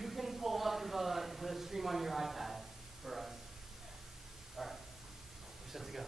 you can pull up the stream on your iPad for us. All right, we're set to go.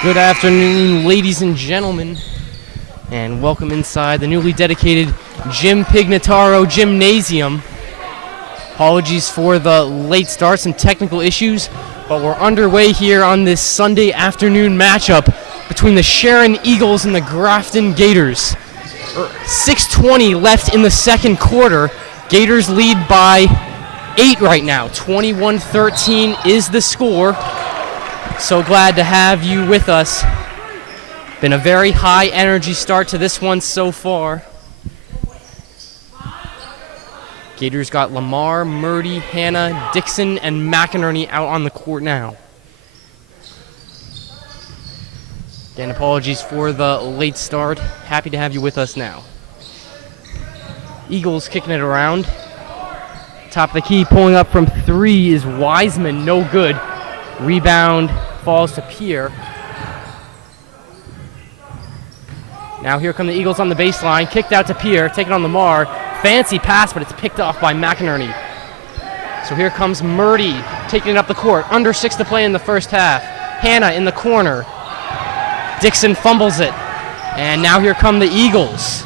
Good afternoon, ladies and gentlemen, and welcome inside the newly dedicated Jim Pignataro Gymnasium. Apologies for the late start, some technical issues, but we're underway here on this Sunday afternoon matchup between the Sharon Eagles and the Grafton Gators. 6:20 left in the second quarter. Gators lead by 8 right now. 21-13 is the score. So glad to have you with us. Been a very high energy start to this one so far. Gators got Lamar, Murdy, Hannah, Dixon, and McInerney out on the court now. Again, apologies for the late start. Happy to have you with us now. Eagles kicking it around. Top of the key, pulling up from 3 is Wiseman, no good. Rebound falls to Pierre. Now here come the Eagles on the baseline. Kicked out to Pierre, taken on Lamar. Fancy pass, but it's picked off by McInerney. So here comes Murdy, taking it up the court. Under 6 to play in the first half. Hannah in the corner. Dixon fumbles it. And now here come the Eagles.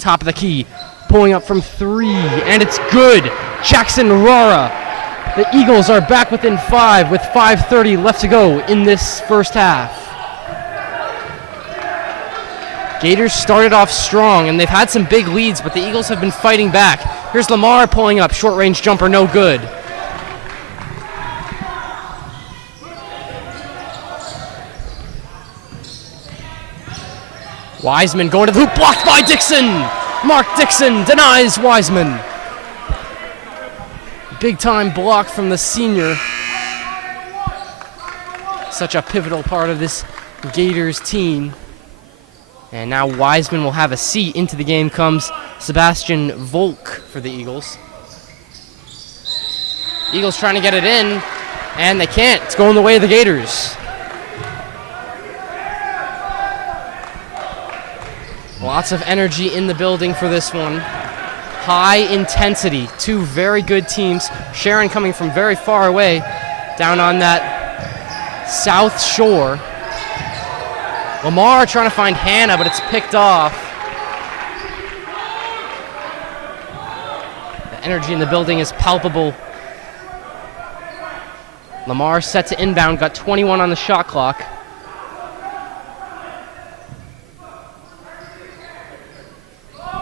Top of the key, pulling up from 3, and it's good. Jackson Rora. The Eagles are back within 5 with 5:30 left to go in this first half. Gators started off strong, and they've had some big leads, but the Eagles have been fighting back. Here's Lamar pulling up, short-range jumper, no good. Wiseman going to the hoop, blocked by Dixon. Mark Dixon denies Wiseman. Big-time block from the senior. such a pivotal part of this Gators team. And now Wiseman will have a seat. Into the game comes Sebastian Volk for the Eagles. Eagles trying to get it in, and they can't. It's going the way of the Gators. Lots of energy in the building for this one. High intensity. Two very good teams. Sharon coming from very far away down on that south shore. Lamar trying to find Hannah, but it's picked off. The energy in the building is palpable. Lamar set to inbound, got 21 on the shot clock.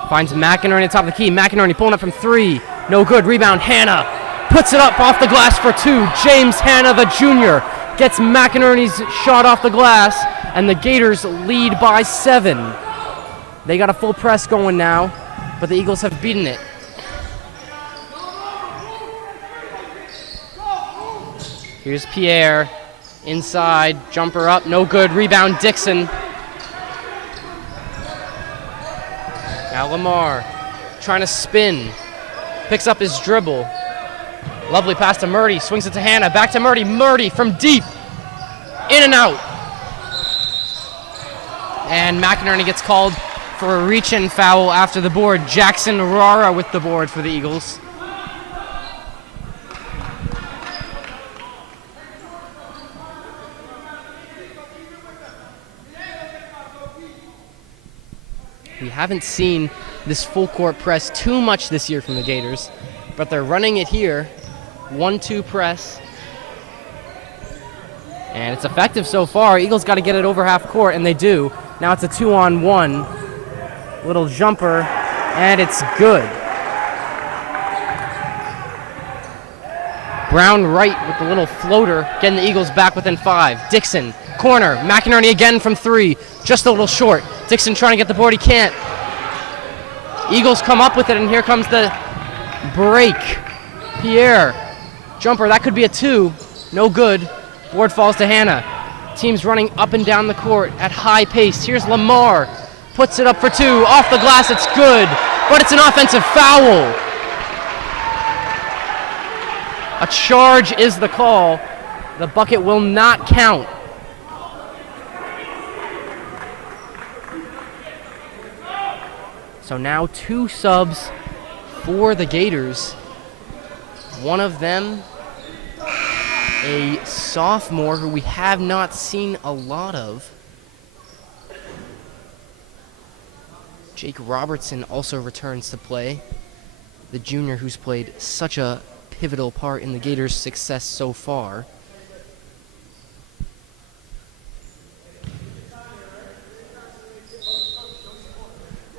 Finds McInerney at the top of the key. McInerney pulling up from three. No good. Rebound. Hannah puts it up off the glass for two. James Hannah, the junior, gets McInerney's shot off the glass, and the Gators lead by 7. They got a full press going now, but the Eagles have beaten it. Here's Pierre. Inside. Jumper up. No good. Rebound. Dixon. Now Lamar trying to spin. Picks up his dribble. Lovely pass to Murdy. Swings it to Hannah. Back to Murdy. Murdy from deep. In and out. And McInerney gets called for a reach-in foul after the board. Jackson Rara with the board for the Eagles. We haven't seen this full court press too much this year from the Gators, but they're running it here. 1-2 press. And it's effective so far. Eagles got to get it over half court, and they do. Now it's a 2-on-1. Little jumper, and it's good. Brown right with the little floater, getting the Eagles back within 5. Dixon, corner. McInerney again from 3. Just a little short. Dixon trying to get the board. He can't. Eagles come up with it, and here comes the break. Pierre. Jumper. That could be a 2. No good. Board falls to Hannah. Teams running up and down the court at high pace. Here's Lamar. Puts it up for 2. Off the glass. It's good. But it's an offensive foul. A charge is the call. The bucket will not count. So now 2 subs for the Gators. One of them, a sophomore who we have not seen a lot of. Jake Robertson also returns to play. The junior who's played such a pivotal part in the Gators' success so far.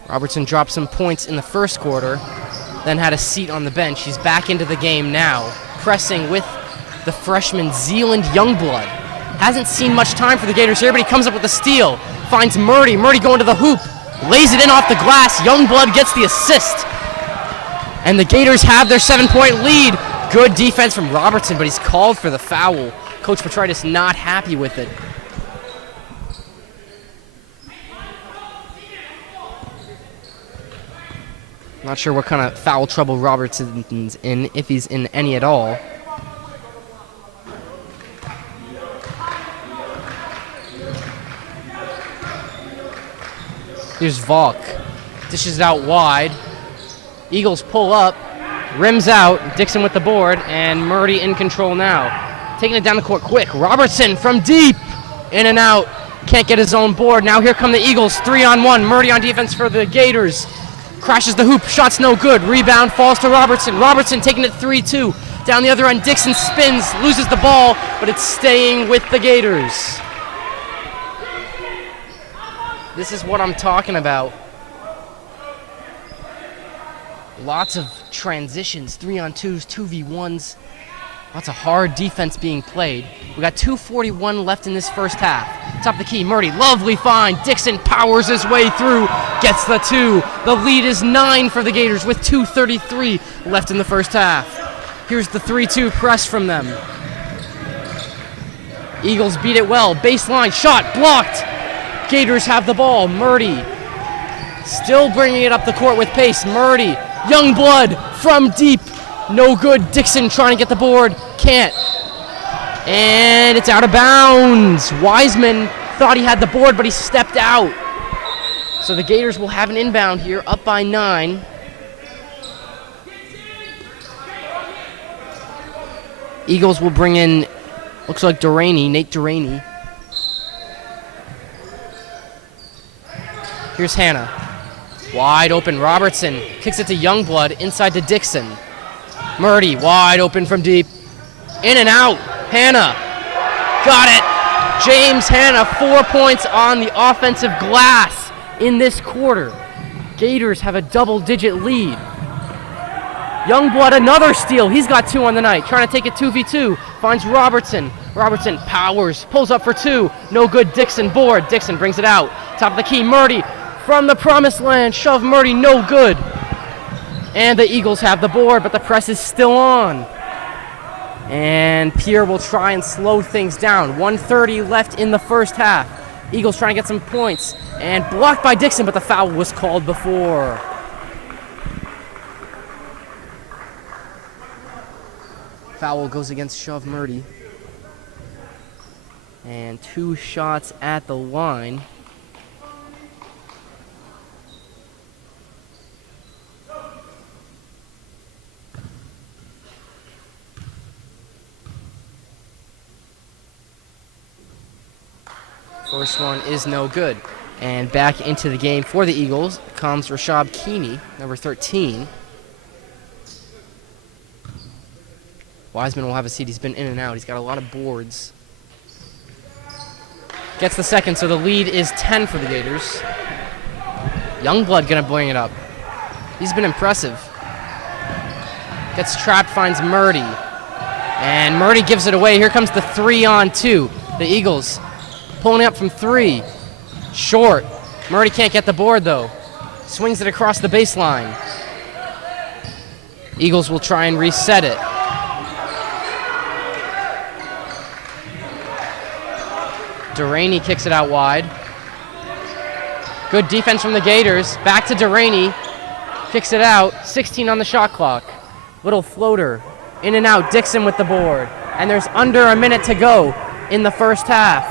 Robertson dropped some points in the first quarter, then had a seat on the bench. He's back into the game now, pressing with the freshman Zealand Youngblood. Hasn't seen much time for the Gators here, but he comes up with a steal. Finds Murdy. Murdy going to the hoop. Lays it in off the glass. Youngblood gets the assist. And the Gators have their 7-point lead. Good defense from Robertson, but he's called for the foul. Coach Petritis not happy with it. Not sure what kind of foul trouble Robertson's in, if he's in any at all. Here's Volk. Dishes it out wide. Eagles pull up. Rims out. Dixon with the board. And Murdy in control now. Taking it down the court quick. Robertson from deep. In and out. Can't get his own board. Now here come the Eagles. 3-on-1. Murdy on defense for the Gators. Crashes the hoop. Shot's no good. Rebound falls to Robertson. Robertson taking it 3-2. Down the other end. Dixon spins. Loses the ball. But it's staying with the Gators. This is what I'm talking about. Lots of transitions, 3-on-2s, 2v1s. Lots of hard defense being played. We got 2:41 left in this first half. Top of the key, Murdy, lovely find. Dixon powers his way through, gets the 2. The lead is 9 for the Gators with 2:33 left in the first half. Here's the 3-2 press from them. Eagles beat it well. Baseline shot blocked. Gators have the ball. Murdy still bringing it up the court with pace. Murdy, Youngblood from deep. No good. Dixon trying to get the board. Can't. And it's out of bounds. Wiseman thought he had the board, but he stepped out. So the Gators will have an inbound here, up by 9. Eagles will bring in, looks like Nate Duraney. Here's Hannah. Wide open, Robertson kicks it to Youngblood, inside to Dixon. Murdy, wide open from deep. In and out, Hannah. Got it. James Hannah, 4 points on the offensive glass in this quarter. Gators have a double-digit lead. Youngblood, another steal. He's got 2 on the night. Trying to take it 2v2. Finds Robertson. Robertson powers. Pulls up for 2. No good. Dixon board. Dixon brings it out. Top of the key. Murdy from the promised land. Shove Murdy. No good. And the Eagles have the board, but the press is still on. And Pierre will try and slow things down. 1:30 left in the first half. Eagles trying to get some points. And blocked by Dixon, but the foul was called before. Foul goes against Shove Murdy. And 2 shots at the line. First one is no good. And back into the game for the Eagles comes Rashad Keeney, number 13. Wiseman will have a seat. He's been in and out. He's got a lot of boards. Gets the second, so the lead is 10 for the Gators. Youngblood gonna bring it up. He's been impressive. Gets trapped, finds Murdy. And Murdy gives it away. Here comes the 3-on-2. The Eagles pulling up from 3. Short. Murdy can't get the board, though. Swings it across the baseline. Eagles will try and reset it. Duraney kicks it out wide. Good defense from the Gators. Back to Duraney. Kicks it out. 16 on the shot clock. Little floater. In and out. Dixon with the board. And there's under a minute to go in the first half.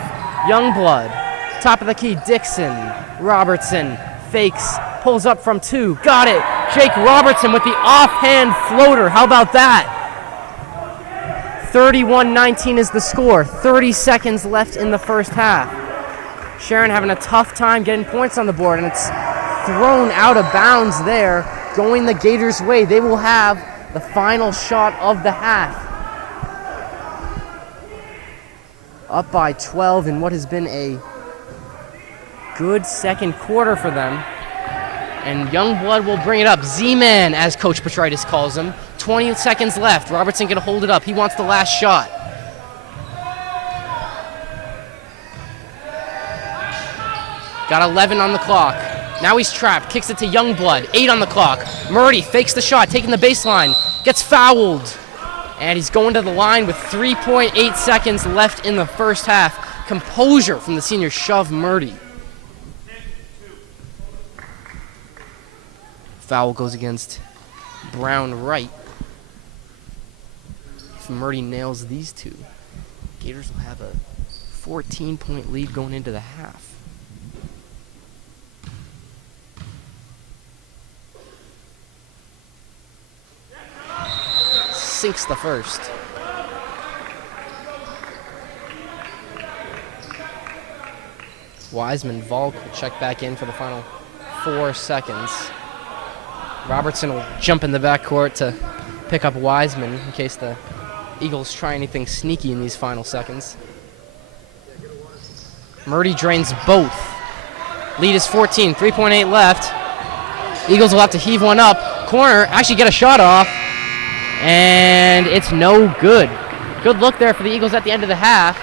Youngblood. Top of the key. Dixon. Robertson. Fakes. Pulls up from 2. Got it. Jake Robertson with the offhand floater. How about that? 31-19 is the score. 30 seconds left in the first half. Sharon having a tough time getting points on the board, and it's thrown out of bounds there, going the Gators' way. They will have the final shot of the half. Up by 12 in what has been a good second quarter for them. And Youngblood will bring it up. Z-Man, as Coach Petritis calls him. 20 seconds left. Robertson gonna hold it up. He wants the last shot. Got 11 on the clock. Now he's trapped. Kicks it to Youngblood. 8 on the clock. Murdy fakes the shot, taking the baseline. Gets fouled. And he's going to the line with 3.8 seconds left in the first half. Composure from the senior Shove Murdy. Foul goes against Brown Wright. If Murdy nails these 2, Gators will have a 14-point lead going into the half. Sinks the first. Wiseman, Volk will check back in for the final 4 seconds. Robertson will jump in the backcourt to pick up Wiseman in case the Eagles try anything sneaky in these final seconds. Murdy drains both. Lead is 14, 3.8 left. Eagles will have to heave one up. Corner, actually get a shot off. And it's no good. Good look there for the Eagles at the end of the half.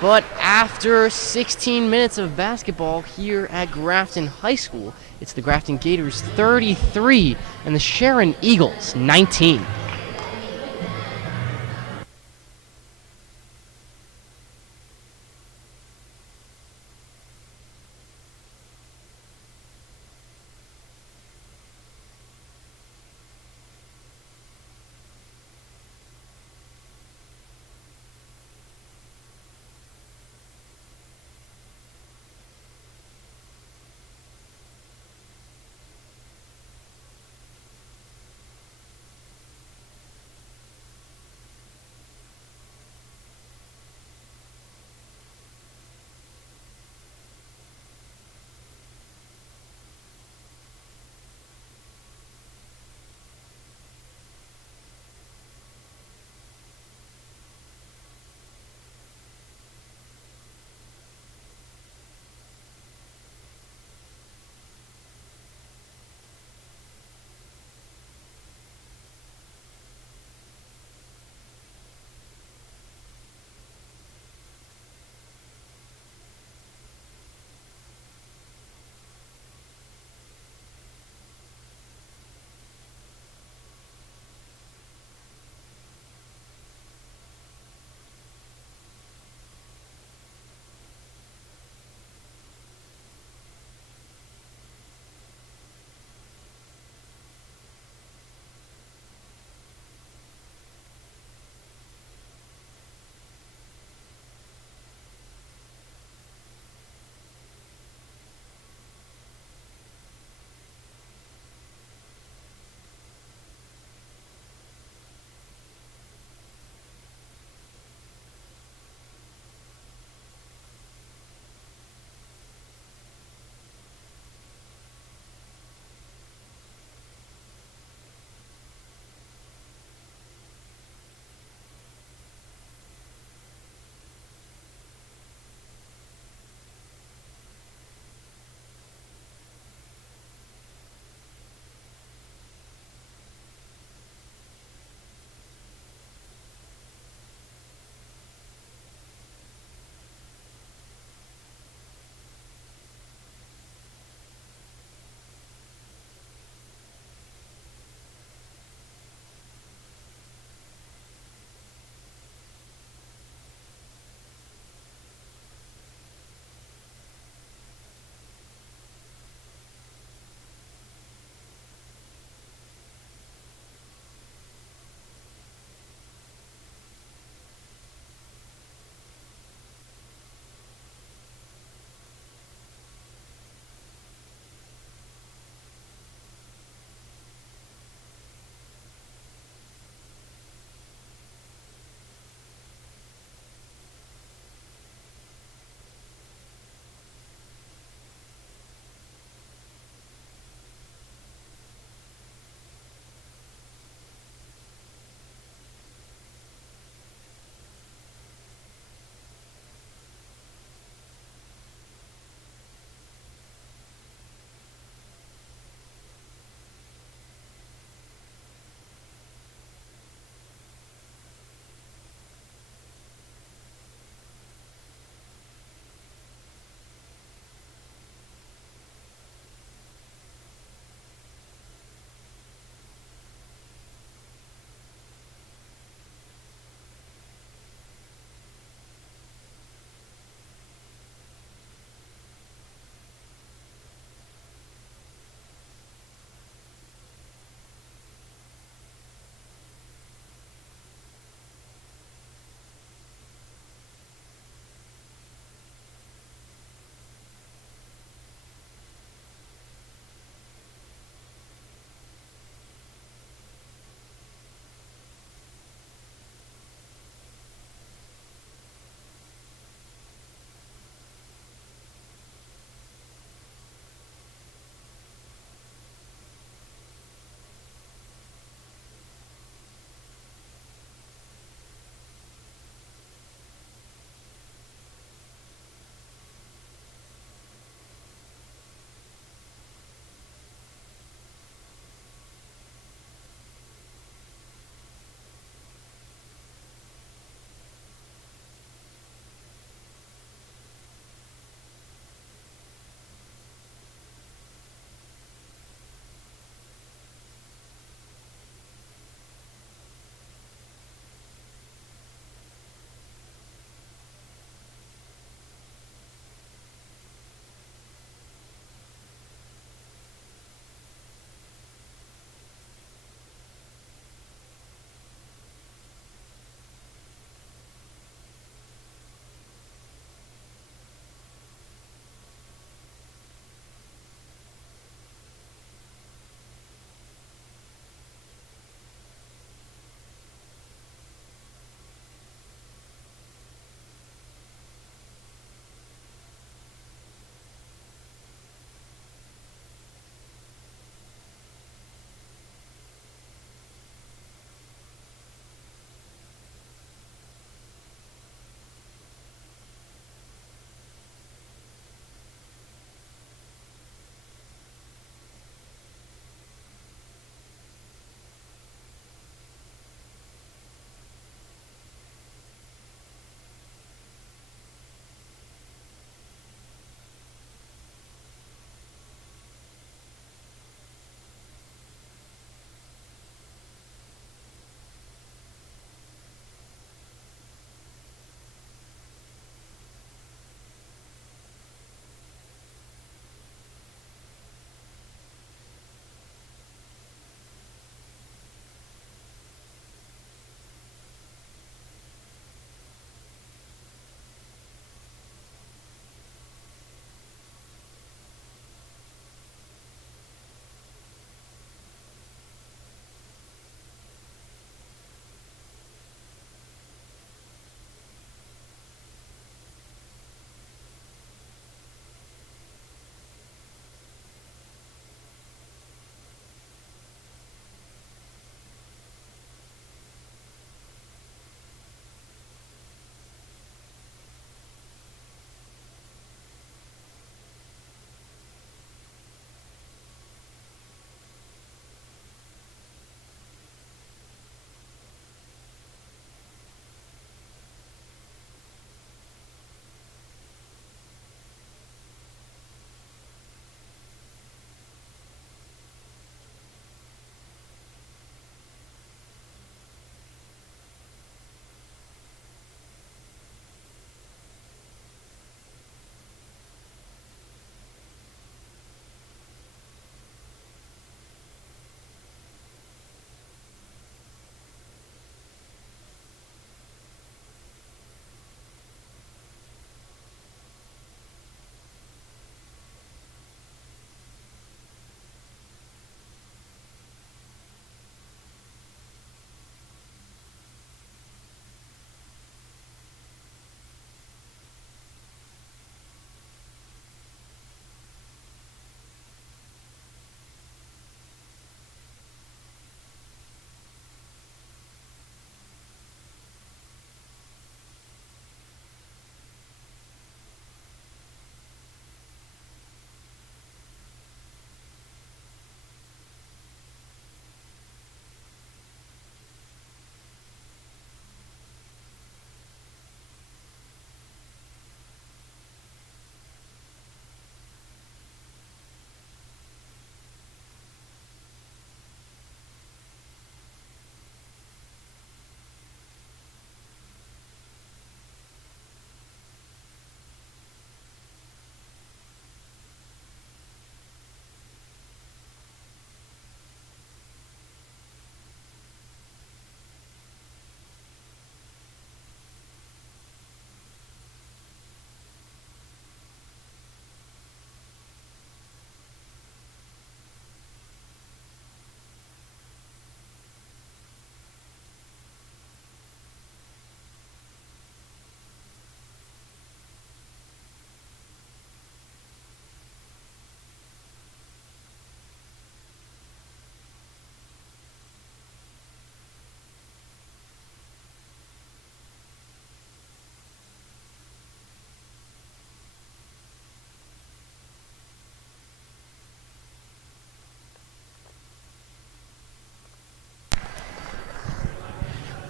But after 16 minutes of basketball here at Grafton High School, it's the Grafton Gators 33 and the Sharon Eagles 19.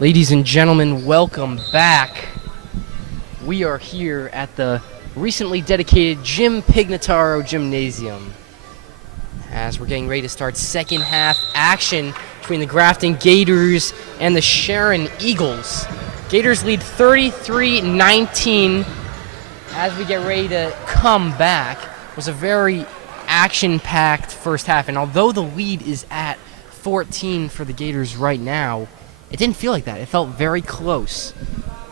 Ladies and gentlemen, welcome back. We are here at the recently dedicated Jim Pignataro Gymnasium as we're getting ready to start second half action between the Grafton Gators and the Sharon Eagles. Gators lead 33-19 as we get ready to come back. It was a very action-packed first half, and although the lead is at 14 for the Gators right now, it didn't feel like that. It felt very close.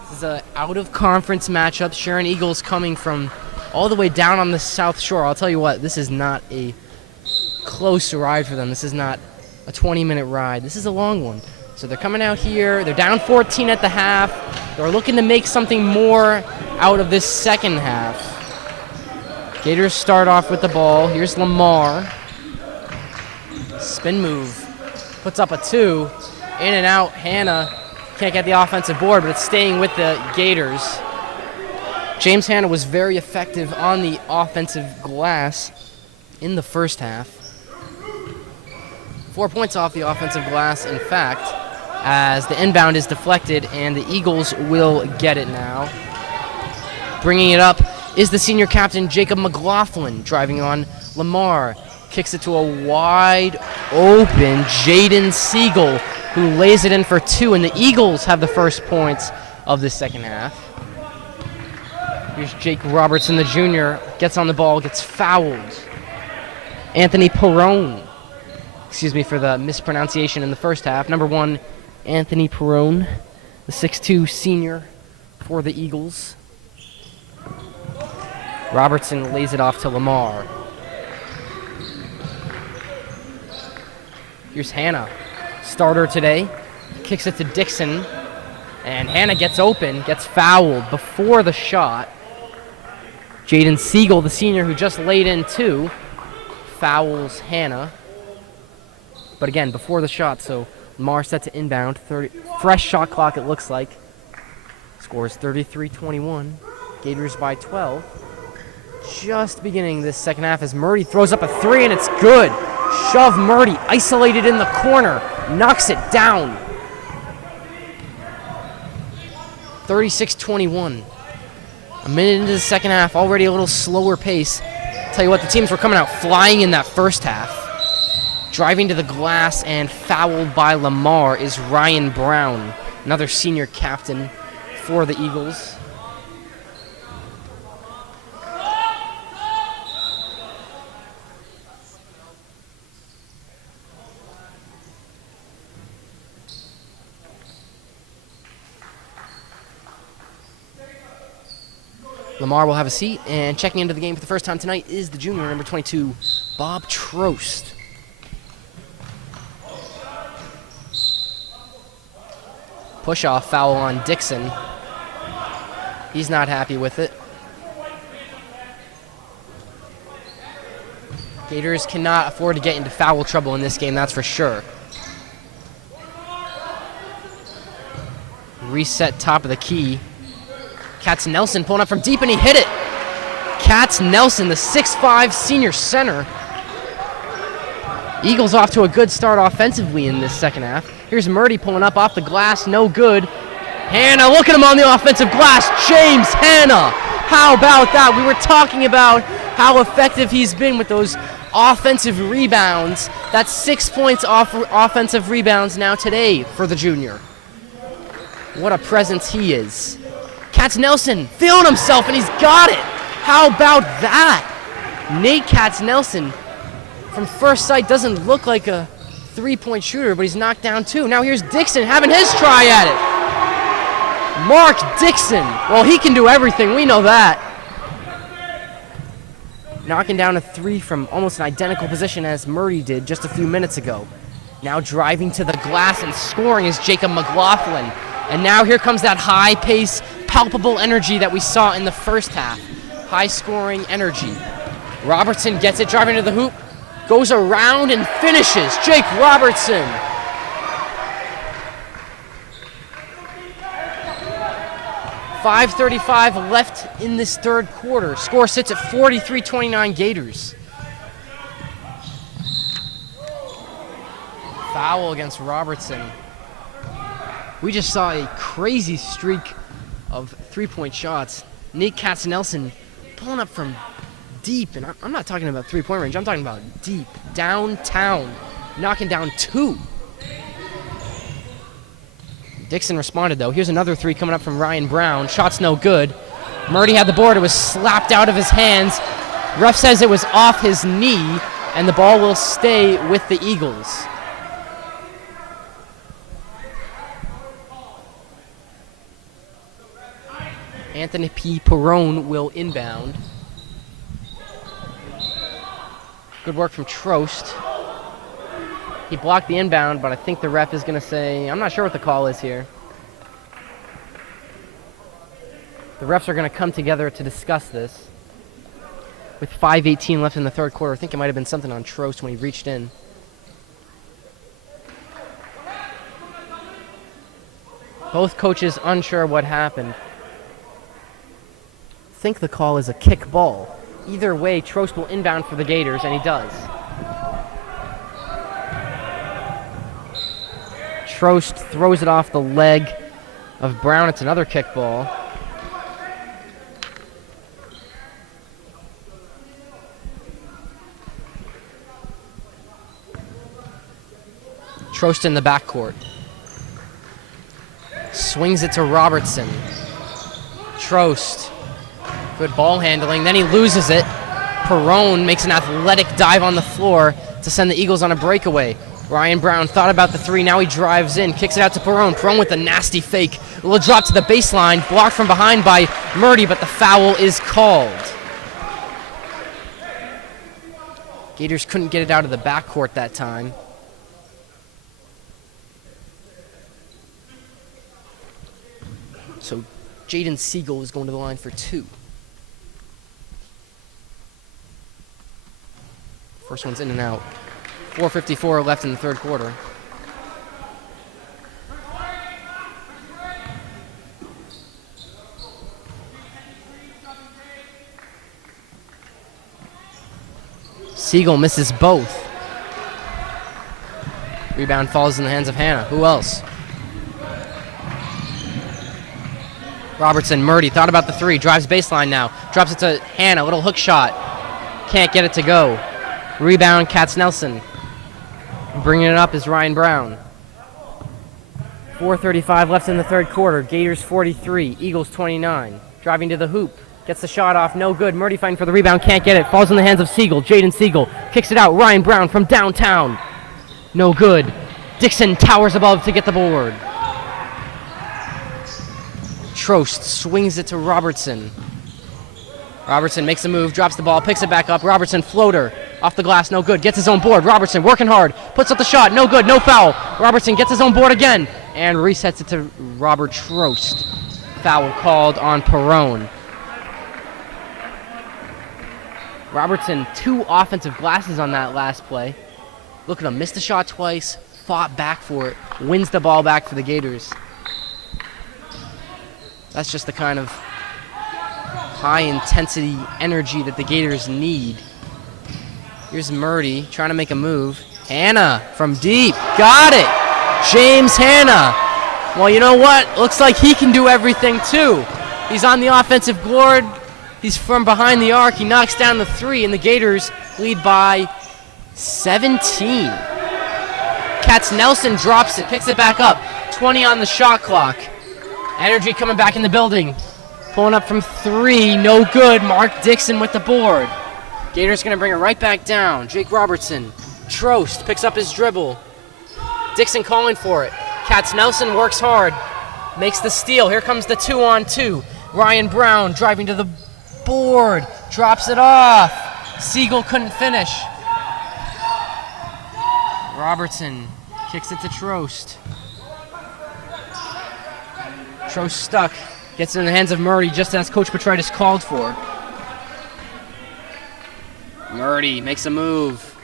This is an out-of-conference matchup. Sharon Eagles coming from all the way down on the South Shore. I'll tell you what, this is not a close ride for them. This is not a 20-minute ride. This is a long one. So they're coming out here. They're down 14 at the half. They're looking to make something more out of this second half. Gators start off with the ball. Here's Lamar. Spin move. Puts up a 2. In and out. Hannah can't get the offensive board, but it's staying with the Gators. James Hannah was very effective on the offensive glass in the first half. 4 points off the offensive glass, in fact, as the inbound is deflected, and the Eagles will get it now. Bringing it up is the senior captain, Jacob McLaughlin, driving on Lamar. Kicks it to a wide open Jaden Siegel, who lays it in for 2, and the Eagles have the first points of the second half. Here's Jake Robertson, the junior, gets on the ball, gets fouled. Anthony Perrone, excuse me for the mispronunciation in the first half. Number 1, Anthony Perrone, the 6'2 senior for the Eagles. Robertson lays it off to Lamar. Here's Hannah, starter today. Kicks it to Dixon, and Hannah gets open, gets fouled before the shot. Jaden Siegel, the senior who just laid in 2, fouls Hannah. But again, before the shot, so Lamar set to inbound. Fresh shot clock, it looks like. Scores 33-21. Gators by 12. Just beginning this second half as Murdy throws up a 3, and it's good. Shove Murdy, isolated in the corner, knocks it down. 36-21. A minute into the second half, already a little slower pace. Tell you what, the teams were coming out flying in that first half. Driving to the glass and fouled by Lamar is Ryan Brown, another senior captain for the Eagles. Lamar will have a seat, and checking into the game for the first time tonight is the junior, number 22, Bob Trost. Push-off foul on Dixon. He's not happy with it. Gators cannot afford to get into foul trouble in this game, that's for sure. Reset top of the key. Katz Nelson pulling up from deep, and he hit it. Katz Nelson, the 6'5 senior center. Eagles off to a good start offensively in this second half. Here's Murdy pulling up off the glass, no good. Hannah, look at him on the offensive glass. James Hannah. How about that? We were talking about how effective he's been with those offensive rebounds. That's 6 points off offensive rebounds now today for the junior. What a presence he is. Katz Nelson feeling himself, and he's got it. How about that? Nate Katz Nelson, from first sight, doesn't look like a three-point shooter, but he's knocked down 2. Now here's Dixon having his try at it. Mark Dixon. Well, he can do everything. We know that. Knocking down a 3 from almost an identical position as Murdy did just a few minutes ago. Now driving to the glass and scoring is Jacob McLaughlin. And now here comes that high pace, palpable energy that we saw in the first half. High scoring energy. Robertson gets it, driving to the hoop, goes around and finishes. Jake Robertson. .535 left in this third quarter. Score sits at 43-29 Gators. Foul against Robertson. We just saw a crazy streak of three-point shots. Nate Katznelson pulling up from deep, and I'm not talking about three-point range, I'm talking about deep, downtown, knocking down 2. Dixon responded, though. Here's another 3 coming up from Ryan Brown. Shot's no good. Murdy had the board. It was slapped out of his hands. Ref says it was off his knee, and the ball will stay with the Eagles. Anthony P. Perrone will inbound. Good work from Trost. He blocked the inbound, but I think the ref is going to say, I'm not sure what the call is here. The refs are going to come together to discuss this. With 5:18 left in the third quarter, I think it might have been something on Trost when he reached in. Both coaches unsure what happened. I think the call is a kick ball. Either way, Trost will inbound for the Gators, and he does. Trost throws it off the leg of Brown. It's another kick ball. Trost in the backcourt. Swings it to Robertson. Trost. Good ball handling. Then he loses it. Perrone makes an athletic dive on the floor to send the Eagles on a breakaway. Ryan Brown thought about the 3. Now he drives in. Kicks it out to Perrone. Perrone with a nasty fake. A little drop to the baseline. Blocked from behind by Murdy, but the foul is called. Gators couldn't get it out of the backcourt that time. So Jaden Siegel is going to the line for 2. First one's in and out. 4:54 left in the third quarter. Siegel misses both. Rebound falls in the hands of Hannah. Who else? Robertson, Murdy thought about the 3. Drives baseline now. Drops it to Hannah. Little hook shot. Can't get it to go. Rebound, Katznelson. Bringing it up is Ryan Brown. 4:35 left in the third quarter. Gators 43, Eagles 29. Driving to the hoop. Gets the shot off. No good. Murdy fighting for the rebound. Can't get it. Falls in the hands of Siegel. Jaden Siegel kicks it out. Ryan Brown from downtown. No good. Dixon towers above to get the board. Trost swings it to Robertson. Robertson makes a move, drops the ball, picks it back up. Robertson floater off the glass, no good. Gets his own board. Robertson working hard, puts up the shot, no good, no foul. Robertson gets his own board again and resets it to Robert Trost. Foul called on Perrone. Robertson, 2 offensive glasses on that last play. Look at him, missed the shot twice, fought back for it, wins the ball back for the Gators. That's just the kind of high-intensity energy that the Gators need. Here's Murdy trying to make a move. Hannah from deep. Got it! James Hannah. Well, you know what? Looks like he can do everything, too. He's on the offensive board. He's from behind the arc. He knocks down the 3, and the Gators lead by 17. Katznelson drops it, picks it back up. 20 on the shot clock. Energy coming back in the building. Pulling up from 3, no good. Mark Dixon with the board. Gators going to bring it right back down. Jake Robertson. Trost picks up his dribble. Dixon calling for it. Katznelson works hard. Makes the steal. Here comes the 2-on-2. Ryan Brown driving to the board. Drops it off. Siegel couldn't finish. Robertson kicks it to Trost. Trost stuck. Gets it in the hands of Murdy just as Coach Petritis called for. Murdy makes a move.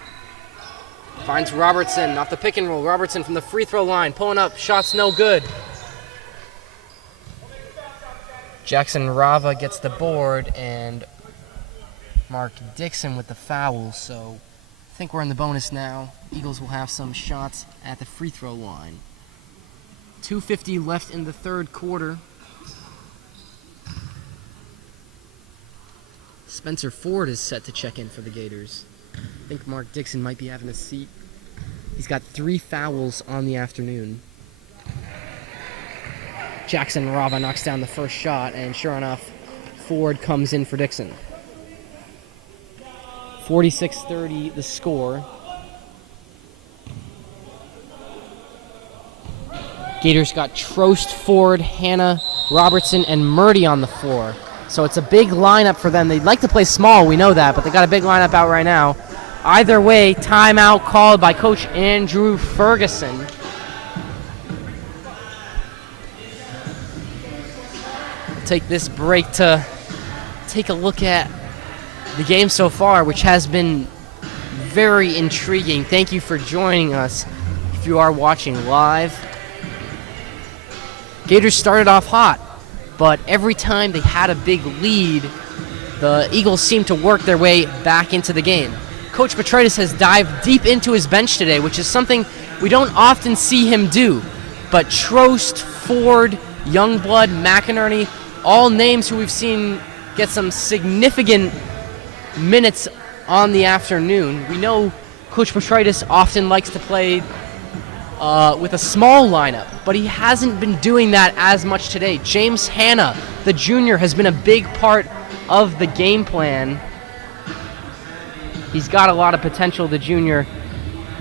Finds Robertson off the pick and roll. Robertson from the free throw line. Pulling up. Shot's no good. Jackson Rava gets the board and Mark Dixon with the foul. So I think we're in the bonus now. Eagles will have some shots at the free throw line. 2:50 left in the third quarter. Spencer Ford is set to check in for the Gators. I think Mark Dixon might be having a seat. He's got 3 fouls on the afternoon. Jackson Rava knocks down the first shot, and sure enough, Ford comes in for Dixon. 46-30 the score. Gators got Trost, Ford, Hannah, Robertson, and Murdy on the floor. So it's a big lineup for them. They'd like to play small, we know that, but they got a big lineup out right now. Either way, timeout called by Coach Andrew Ferguson. We'll take this break to take a look at the game so far, which has been very intriguing. Thank you for joining us if you are watching live. Gators started off hot, but every time they had a big lead, the Eagles seemed to work their way back into the game. Coach Petraitis has dived deep into his bench today, which is something we don't often see him do. But Trost, Ford, Youngblood, McInerney, all names who we've seen get some significant minutes on the afternoon. We know Coach Petraitis often likes to play with a small lineup, but he hasn't been doing that as much today. James Hanna, the junior, has been a big part of the game plan. He's got a lot of potential, the junior,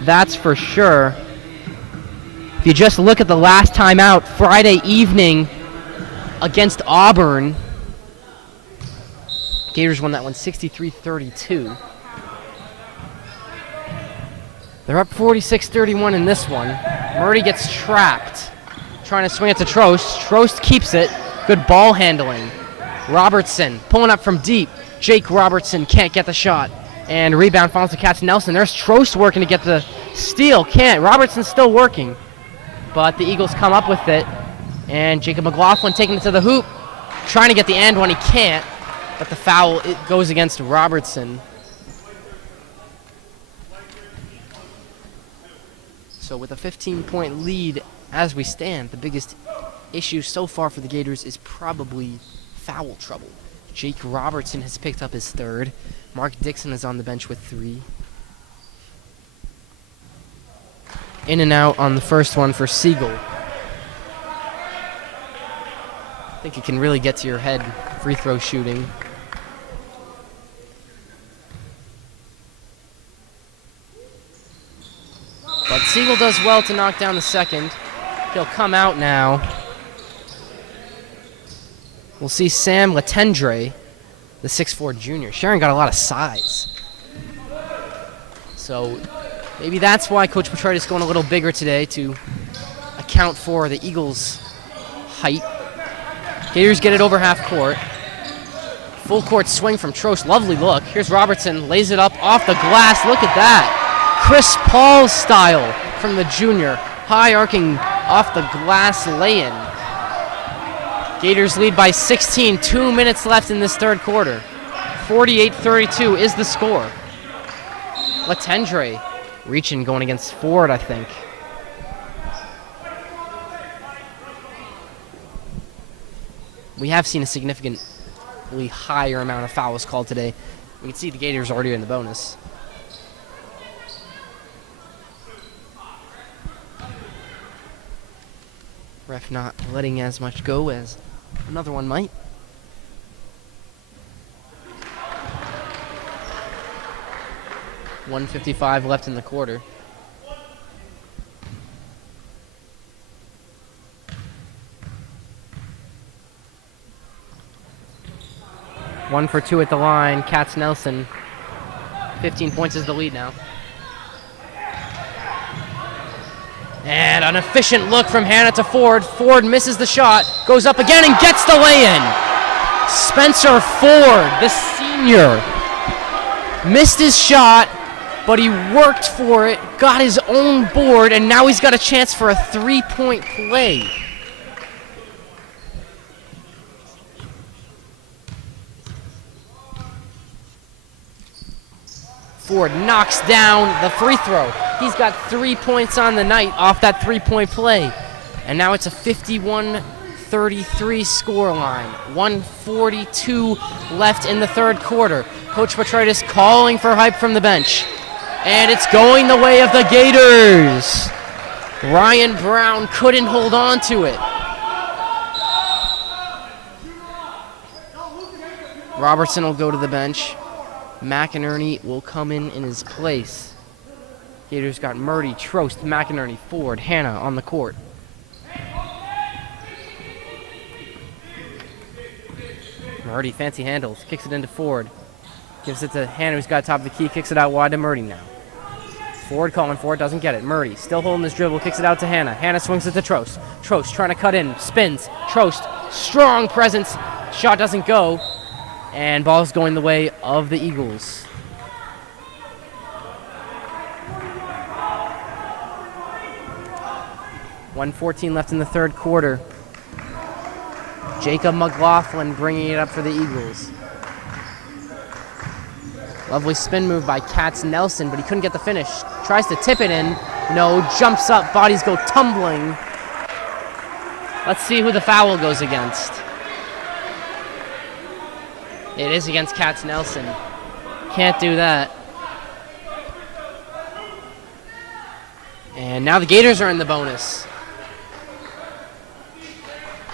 that's for sure. If you just look at the last time out, Friday evening against Auburn, Gators won that one 63-32. They're up 46-31 in this one. Murdy gets trapped, trying to swing it to Trost. Trost keeps it. Good ball handling. Robertson pulling up from deep. Jake Robertson can't get the shot. And rebound falls to Katz Nelson. There's Trost working to get the steal. Can't. Robertson's still working. But the Eagles come up with it. And Jacob McLaughlin taking it to the hoop. Trying to get the and one. He can't. But the foul, it goes against Robertson. So with a 15-point lead as we stand, the biggest issue so far for the Gators is probably foul trouble. Jake Robertson has picked up his third. Mark Dixon is on the bench with 3. In and out on the first one for Siegel. I think it can really get to your head, free throw shooting. But Siegel does well to knock down the second. He'll come out now. We'll see Sam Latendre, the 6'4 junior. Sharon got a lot of size. So maybe that's why Coach Petraitis is going a little bigger today, to account for the Eagles' height. Gators get it over half court. Full court swing from Trost. Lovely look. Here's Robertson. Lays it up off the glass. Look at that. Chris Paul style from the junior. High arcing off the glass lay-in. Gators lead by 16. 2 minutes left in this third quarter. 48-32 is the score. Latendre reaching, going against Ford, I think. We have seen a significantly higher amount of fouls called today. We can see the Gators already in the bonus. Ref not letting as much go as another one might. .155 left in the quarter. One for 2 at the line. Katz Nelson. 15 points is the lead now. And an efficient look from Hannah to Ford. Ford misses the shot, goes up again and gets the lay-in. Spencer Ford, the senior, missed his shot, but he worked for it, got his own board, and now he's got a chance for a 3-point play. Ford knocks down the free throw. He's got 3 points on the night off that 3-point play. And now it's a 51-33 scoreline. 1:42 left in the third quarter. Coach Petritis calling for hype from the bench. And it's going the way of the Gators. Ryan Brown couldn't hold on to it. Robertson will go to the bench. McInerney will come in his place. Gators got Murdy, Trost, McInerney, Ford, Hannah on the court. Murdy, fancy handles, kicks it into Ford. Gives it to Hannah, who's got top of the key, kicks it out wide to Murdy now. Ford calling for it, doesn't get it. Murdy still holding his dribble, kicks it out to Hannah. Hannah swings it to Trost. Trost trying to cut in, spins. Trost, strong presence. Shot doesn't go. And ball's going the way of the Eagles. $1:14 left in the third quarter. Jacob McLaughlin bringing it up for the Eagles. Lovely spin move by Katz Nelson, but he couldn't get the finish. Tries to tip it in. No, jumps up, bodies go tumbling. Let's see who the foul goes against. It is against Katz Nelson. Can't do that. And now the Gators are in the bonus.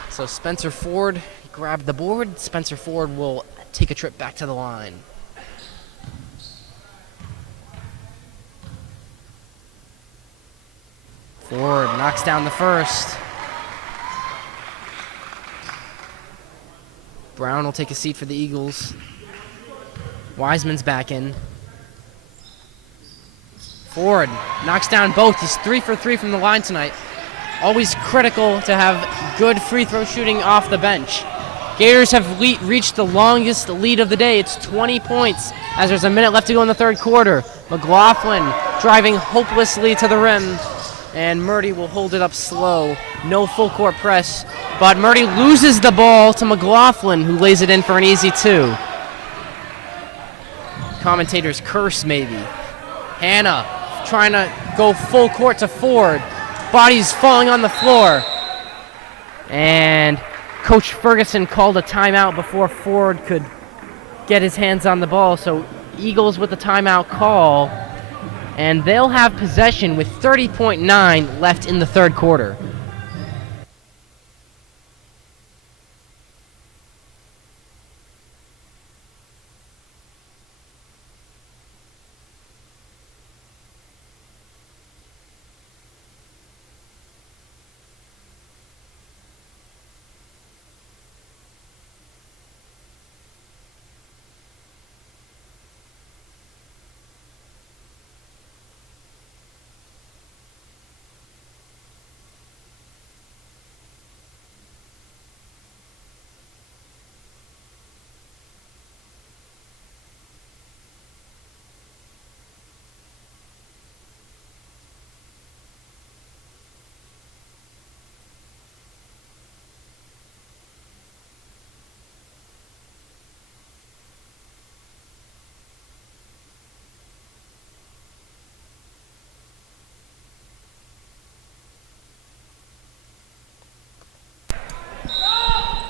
So Spencer Ford grabbed the board. Spencer Ford will take a trip back to the line. Ford knocks down the first. Brown will take a seat for the Eagles. Wiseman's back in. Ford knocks down both. He's 3 for 3 from the line tonight. Always critical to have good free throw shooting off the bench. Gators have reached the longest lead of the day. It's 20 points as there's a minute left to go in the third quarter. McLaughlin driving hopelessly to the rim. And Murdy will hold it up slow. No full court press. But Murdy loses the ball to McLaughlin, who lays it in for an easy 2. Commentators curse maybe. Hannah trying to go full court to Ford. Bodies falling on the floor. And Coach Ferguson called a timeout before Ford could get his hands on the ball. So Eagles with the timeout call. And they'll have possession with 30.9 left in the third quarter.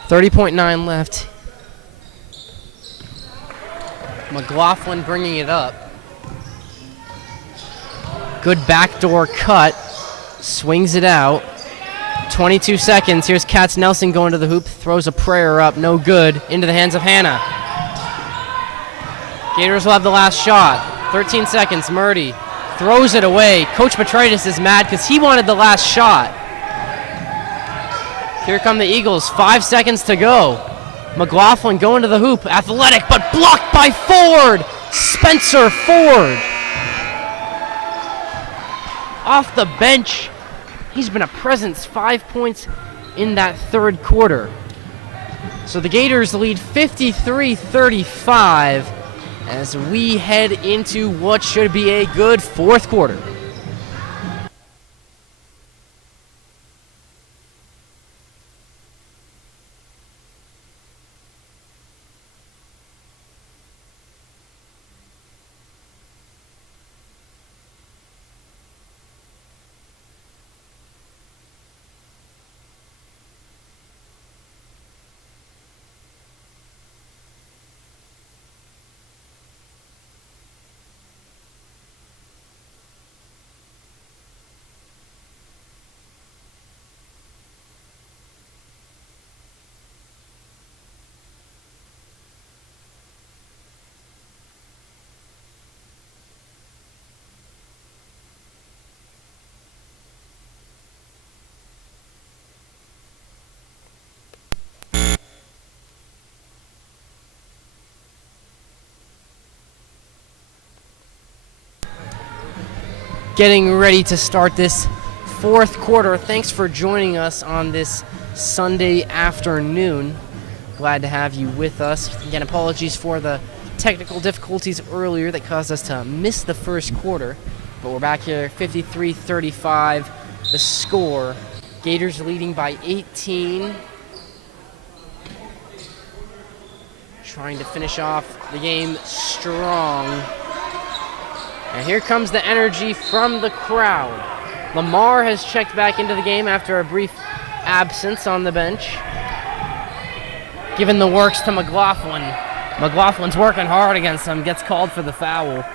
.9 left. McLaughlin bringing it up. Good backdoor cut. Swings it out. 22 seconds. Here's Katz Nelson going to the hoop. Throws a prayer up. No good. Into the hands of Hannah. Gators will have the last shot. 13 seconds. Murdy throws it away. Coach Petritis is mad because he wanted the last shot. Here come the Eagles. 5 seconds to go. McLaughlin going to the hoop. Athletic, but blocked by Ford. Spencer Ford. Off the bench. He's been a presence. 5 points in that third quarter. So the Gators lead 53-35 as we head into what should be a good fourth quarter. getting ready to start this fourth quarter. Thanks for joining us on this Sunday afternoon. Glad to have you with us. Again, apologies for the technical difficulties earlier that caused us to miss the first quarter. But we're back here, 53-35, the score. Gators leading by 18. Trying to finish off the game strong. And here comes the energy from the crowd. Lamar has checked back into the game after a brief absence on the bench. Giving the works to McLaughlin. McLaughlin's working hard against him, gets called for the foul.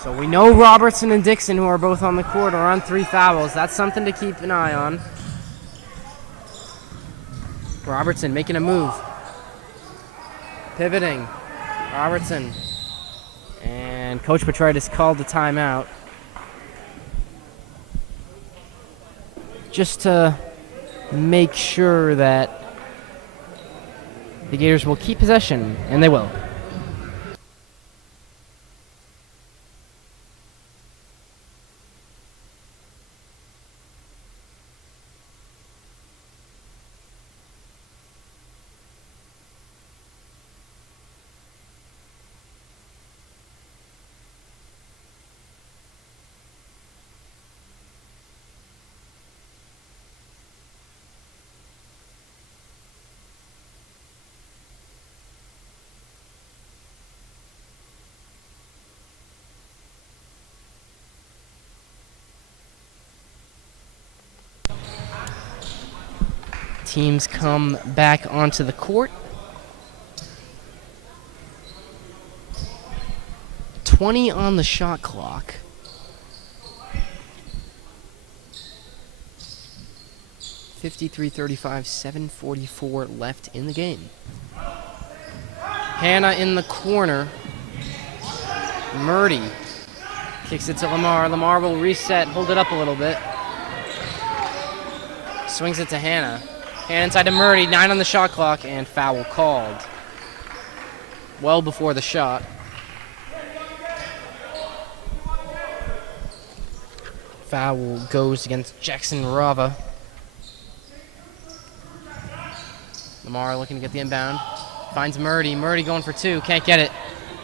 So we know Robertson and Dixon, who are both on the court, are on 3 fouls. That's something to keep an eye on. Robertson making a move. Pivoting. Robertson. And Coach Petritis called the timeout. Just to make sure that the Gators will keep possession, and they will. Teams come back onto the court. 20 on the shot clock. (53-35), 7:44 left in the game. Hannah in the corner. Murdy kicks it to Lamar. Lamar will reset, hold it up a little bit. Swings it to Hannah. Hannah inside to Murdy, 9 on the shot clock, and foul called. Well before the shot. Foul goes against Jackson Rava. Lamar looking to get the inbound. Finds Murdy. Murdy going for 2. Can't get it.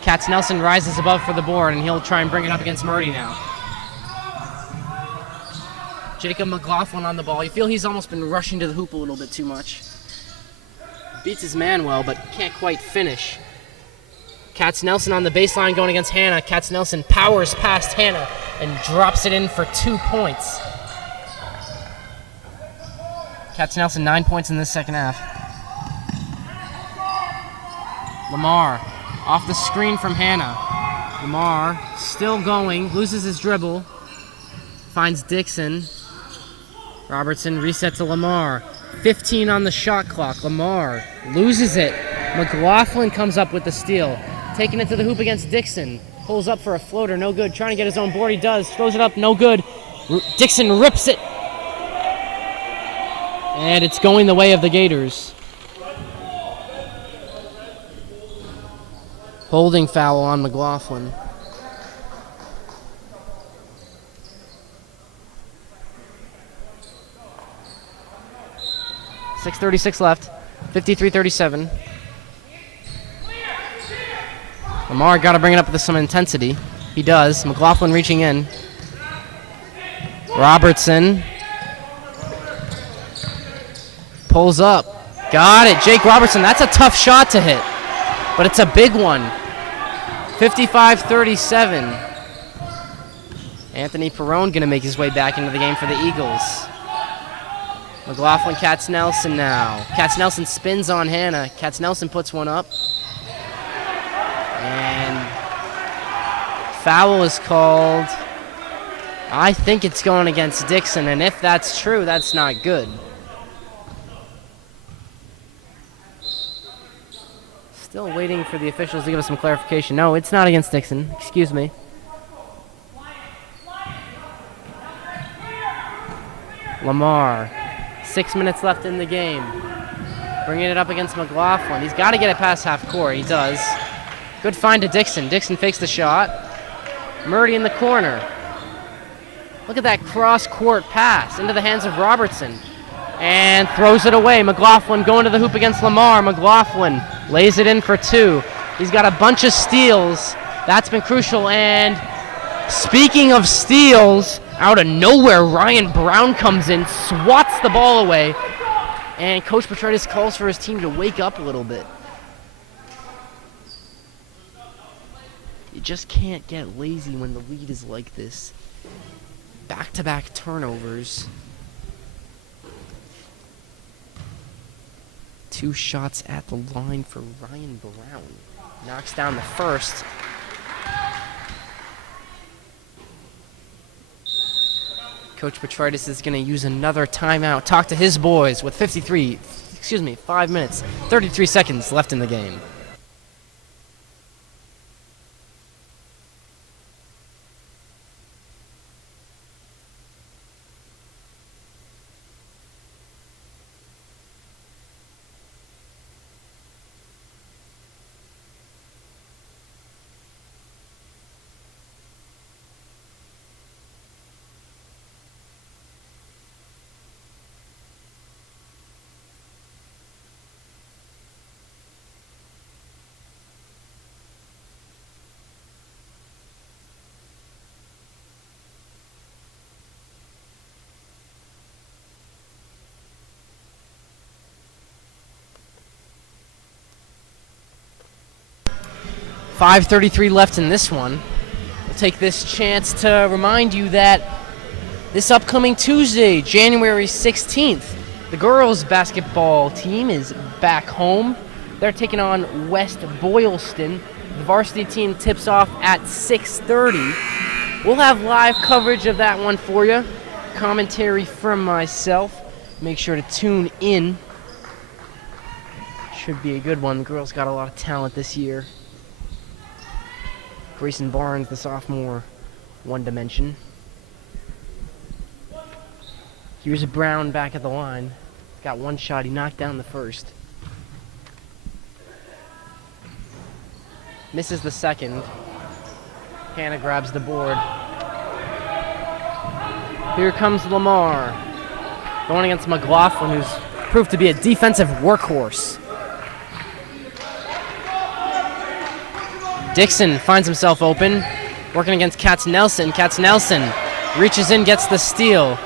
Katz Nelson rises above for the board, and he'll try and bring it up against Murdy now. Jacob McLaughlin on the ball. You feel he's almost been rushing to the hoop a little bit too much. Beats his man well, but can't quite finish. Katz Nelson on the baseline going against Hannah. Katz Nelson powers past Hannah and drops it in for 2 points. Katz Nelson, 9 points in this second half. Lamar off the screen from Hannah. Lamar still going, loses his dribble. Finds Dixon. Robertson resets to Lamar. 15 on the shot clock. Lamar loses it. McLaughlin comes up with the steal. Taking it to the hoop against Dixon. Pulls up for a floater, no good. Trying to get his own board, he does. Throws it up, no good. Dixon rips it. And it's going the way of the Gators. Holding foul on McLaughlin. 6:36 left, 53-37. Lamar got to bring it up with some intensity. He does. McLaughlin reaching in. Robertson pulls up. Got it. Jake Robertson. That's a tough shot to hit, but it's a big one. 55-37. Anthony Perrone going to make his way back into the game for the Eagles. McLaughlin, Katz Nelson now. Katz Nelson spins on Hannah. Katz Nelson puts one up. And foul is called. I think it's going against Dixon, and if that's true, that's not good. Still waiting for the officials to give us some clarification. No, it's not against Dixon. Excuse me. Lamar. 6 minutes left in the game. Bringing it up against McLaughlin. He's got to get it past half court. He does. Good find to Dixon. Dixon fakes the shot. Murdy in the corner. Look at that cross-court pass into the hands of Robertson. And throws it away. McLaughlin going to the hoop against Lamar. McLaughlin lays it in for 2. He's got a bunch of steals. That's been crucial. And speaking of steals, out of nowhere, Ryan Brown comes in, swats the ball away. And Coach Petrides calls for his team to wake up a little bit. You just can't get lazy when the lead is like this. Back-to-back turnovers. 2 shots at the line for Ryan Brown. Knocks down the first. Coach Petrides is going to use another timeout. Talk to his boys with 5 minutes, 33 seconds left in the game. .5:33 left in this one. We'll take this chance to remind you that this upcoming Tuesday, January 16th, the girls basketball team is back home. They're taking on West Boylston. The varsity team tips off at 6:30. We'll have live coverage of that one for you. Commentary from myself. Make sure to tune in. Should be a good one. The girls got a lot of talent this year. Grayson Barnes, the sophomore, one dimension. Here's Brown back at the line. Got one shot. He knocked down the first. Misses the second. Hannah grabs the board. Here comes Lamar. Going against McLaughlin, who's proved to be a defensive workhorse. Dixon finds himself open, working against Katz Nelson. Katz Nelson reaches in, gets the steal.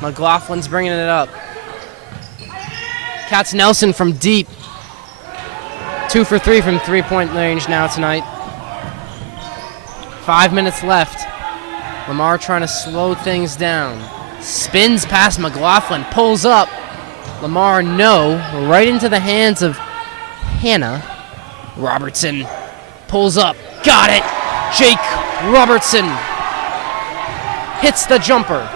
McLaughlin's bringing it up. Katz Nelson from deep. 2 for 3 from three-point range now tonight. 5 minutes left. Lamar trying to slow things down. Spins past McLaughlin, pulls up. Lamar, no, right into the hands of Hannah. Robertson pulls up, got it. Jake Robertson hits the jumper.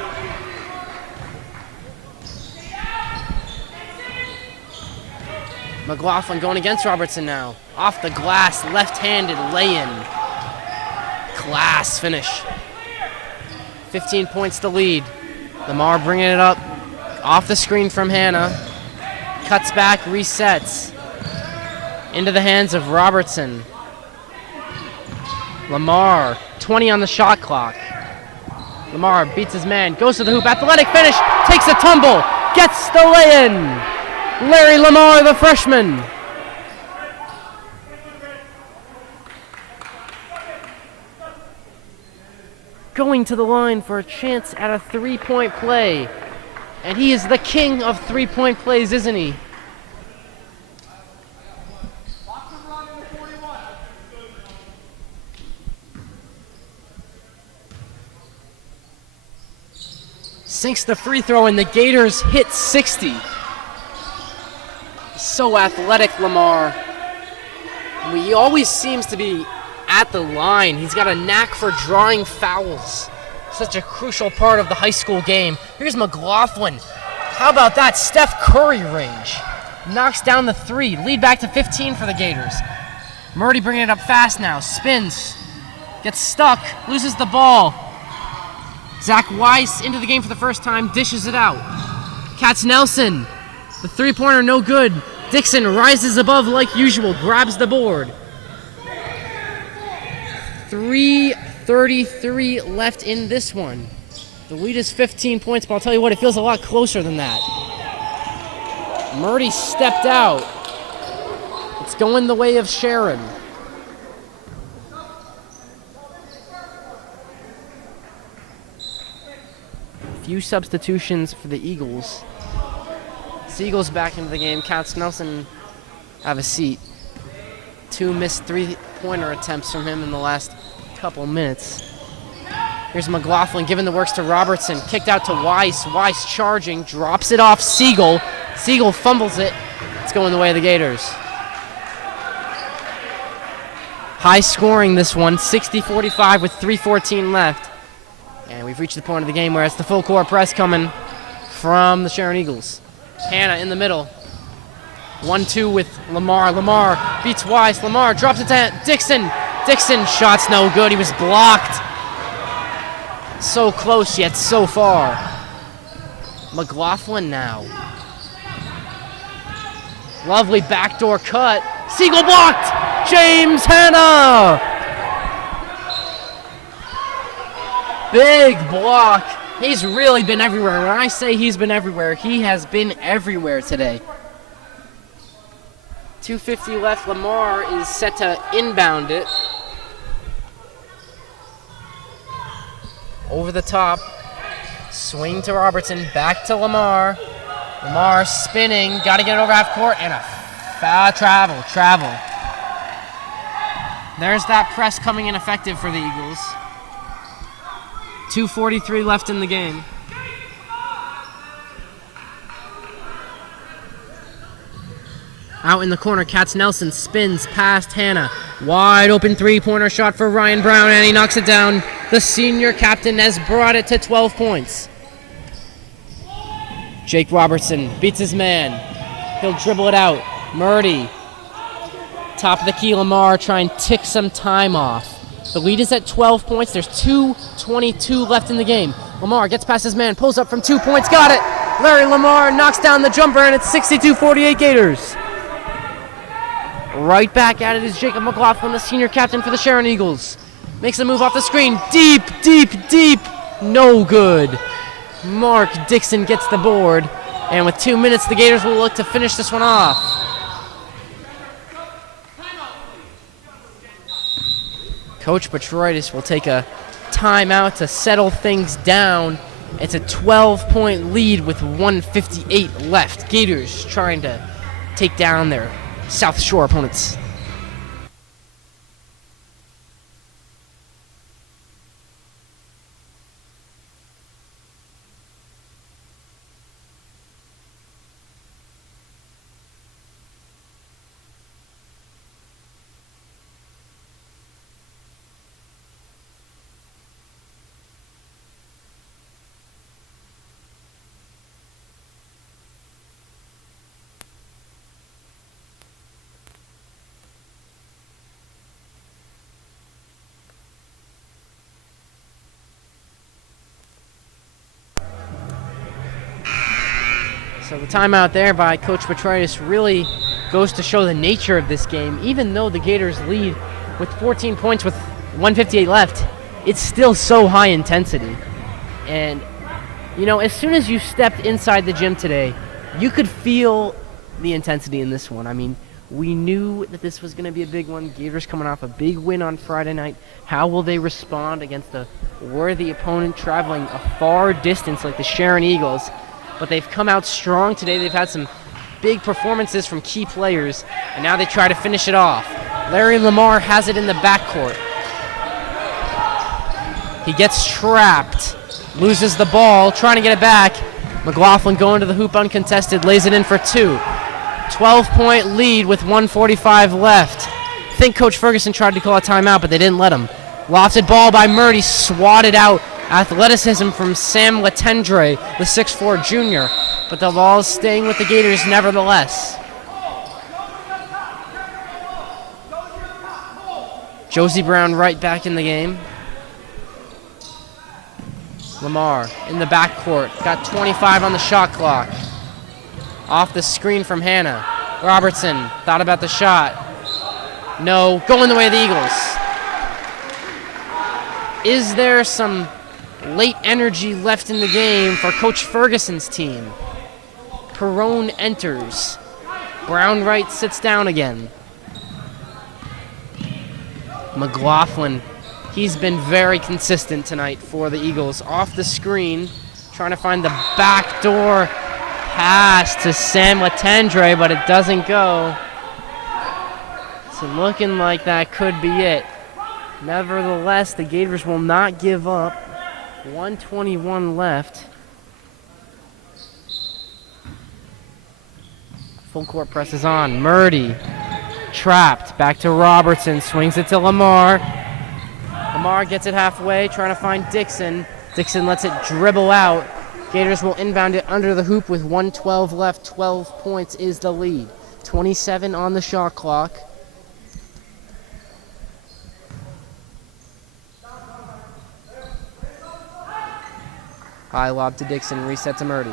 McLaughlin going against Robertson now. Off the glass, left-handed lay-in. Class finish. 15 points to lead. Lamar bringing it up. Off the screen from Hannah. Cuts back, resets. Into the hands of Robertson. Lamar, 20 on the shot clock. Lamar beats his man, goes to the hoop, athletic finish, takes a tumble, gets the lay-in. Larry Lamar, the freshman. Going to the line for a chance at a three-point play. And he is the king of three-point plays, isn't he? Sinks the free throw and the Gators hit 60. So athletic, Lamar. He always seems to be at the line. He's got a knack for drawing fouls. Such a crucial part of the high school game. Here's McLaughlin. How about that? Steph Curry range. Knocks down the three. Lead back to 15 for the Gators. Murdy bringing it up fast now. Spins. Gets stuck. Loses the ball. Zach Weiss into the game for the first time. Dishes it out. Katz Nelson. The three-pointer no good. Dixon rises above like usual, grabs the board. 3:33 left in this one. The lead is 15 points, but I'll tell you what, it feels a lot closer than that. Murdy stepped out. It's going the way of Sharon. Few substitutions for the Eagles. Seagulls back into the game. Katznelson have a seat. 2 missed 3-pointer attempts from him in the last couple minutes. Here's McLaughlin giving the works to Robertson. Kicked out to Weiss. Weiss charging. Drops it off Siegel. Siegel fumbles it. It's going the way of the Gators. High scoring this one. 60-45 with 3:14 left. And we've reached the point of the game where it's the full court press coming from the Sharon Eagles. Hannah in the middle. 1-2 with Lamar. Lamar beats Weiss. Lamar drops it to Dixon. Dixon, shot's no good. He was blocked. So close yet so far. McLaughlin now. Lovely backdoor cut. Siegel blocked. James Hannah. Big block. He's really been everywhere. When I say he's been everywhere, he has been everywhere today. 2:50 left. Lamar is set to inbound it. Over the top. Swing to Robertson. Back to Lamar. Lamar spinning. Got to get it over half court. And a foul. Travel. There's that press coming in effective for the Eagles. 2:43 left in the game. Out in the corner, Katznelson spins past Hannah. Wide open 3-pointer shot for Ryan Brown, and he knocks it down. The senior captain has brought it to 12 points. Jake Robertson beats his man. He'll dribble it out. Murdy. Top of the key, Lamar trying to tick some time off. The lead is at 12 points. There's 2:22 left in the game. Lamar gets past his man, pulls up from 2 points, got it. Larry Lamar knocks down the jumper, and it's 62-48 Gators. Right back at it is Jacob McLaughlin, the senior captain for the Sharon Eagles. Makes a move off the screen. Deep. No good. Mark Dixon gets the board. And with 2 minutes, the Gators will look to finish this one off. Coach Petroitis will take a timeout to settle things down. It's a 12-point lead with 1:58 left. Gators trying to take down their South Shore opponents. So the timeout there by Coach Petroitis really goes to show the nature of this game. Even though the Gators lead with 14 points with 1:58 left, it's still so high intensity. And, you know, as soon as you stepped inside the gym today, you could feel the intensity in this one. I mean, we knew that this was going to be a big one. Gators coming off a big win on Friday night. How will they respond against a worthy opponent traveling a far distance like the Sharon Eagles? But they've come out strong today. They've had some big performances from key players, and now they try to finish it off. Larry Lamar has it in the backcourt. He gets trapped, loses the ball, trying to get it back. McLaughlin going to the hoop uncontested, lays it in for 2. 12-point lead with 1:45 left. I think Coach Ferguson tried to call a timeout, but they didn't let him. Lofted ball by Murdy, swatted out. Athleticism from Sam Latendre, the 6'4 junior, but the ball is staying with the Gators nevertheless. Josie Brown right back in the game. Lamar in the backcourt, got 25 on the shot clock. Off the screen from Hannah. Robertson thought about the shot. No, going the way of the Eagles. Is there some late energy left in the game for Coach Ferguson's team? Perone enters. Brownwright sits down again. McLaughlin, he's been very consistent tonight for the Eagles. Off the screen, trying to find the backdoor pass to Sam Latendre, but it doesn't go. So looking like that could be it. Nevertheless, the Gators will not give up. 1:21 left. Full court press is on. Murdy trapped. Back to Robertson. Swings it to Lamar. Lamar gets it halfway, trying to find Dixon. Dixon lets it dribble out. Gators will inbound it under the hoop with 1:12 left. 12 points is the lead. 27 on the shot clock. High lob to Dixon, reset to Murdy.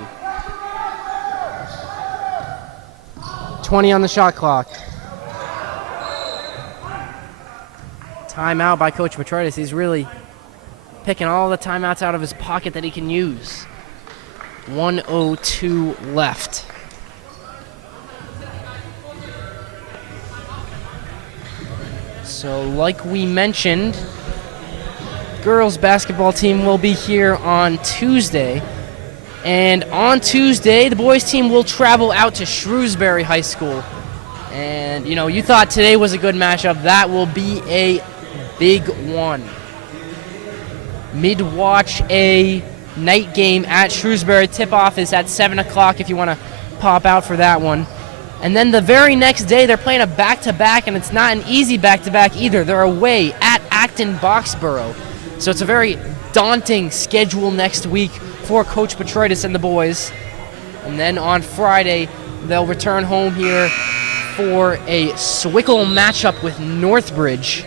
20 on the shot clock. Timeout by Coach Petrides. He's really picking all the timeouts out of his pocket that he can use. 1:02 left. So like we mentioned, girls basketball team will be here on Tuesday. And on Tuesday, the boys team will travel out to Shrewsbury High School. And, you thought today was a good matchup. That will be a big one. Mid-watch a night game at Shrewsbury. Tip-off is at 7 o'clock if you want to pop out for that one. And then the very next day, they're playing a back-to-back, and it's not an easy back-to-back either. They're away at Acton-Boxborough. So it's a very daunting schedule next week for Coach Petrides and the boys. And then on Friday, they'll return home here for a Swickle matchup with Northbridge.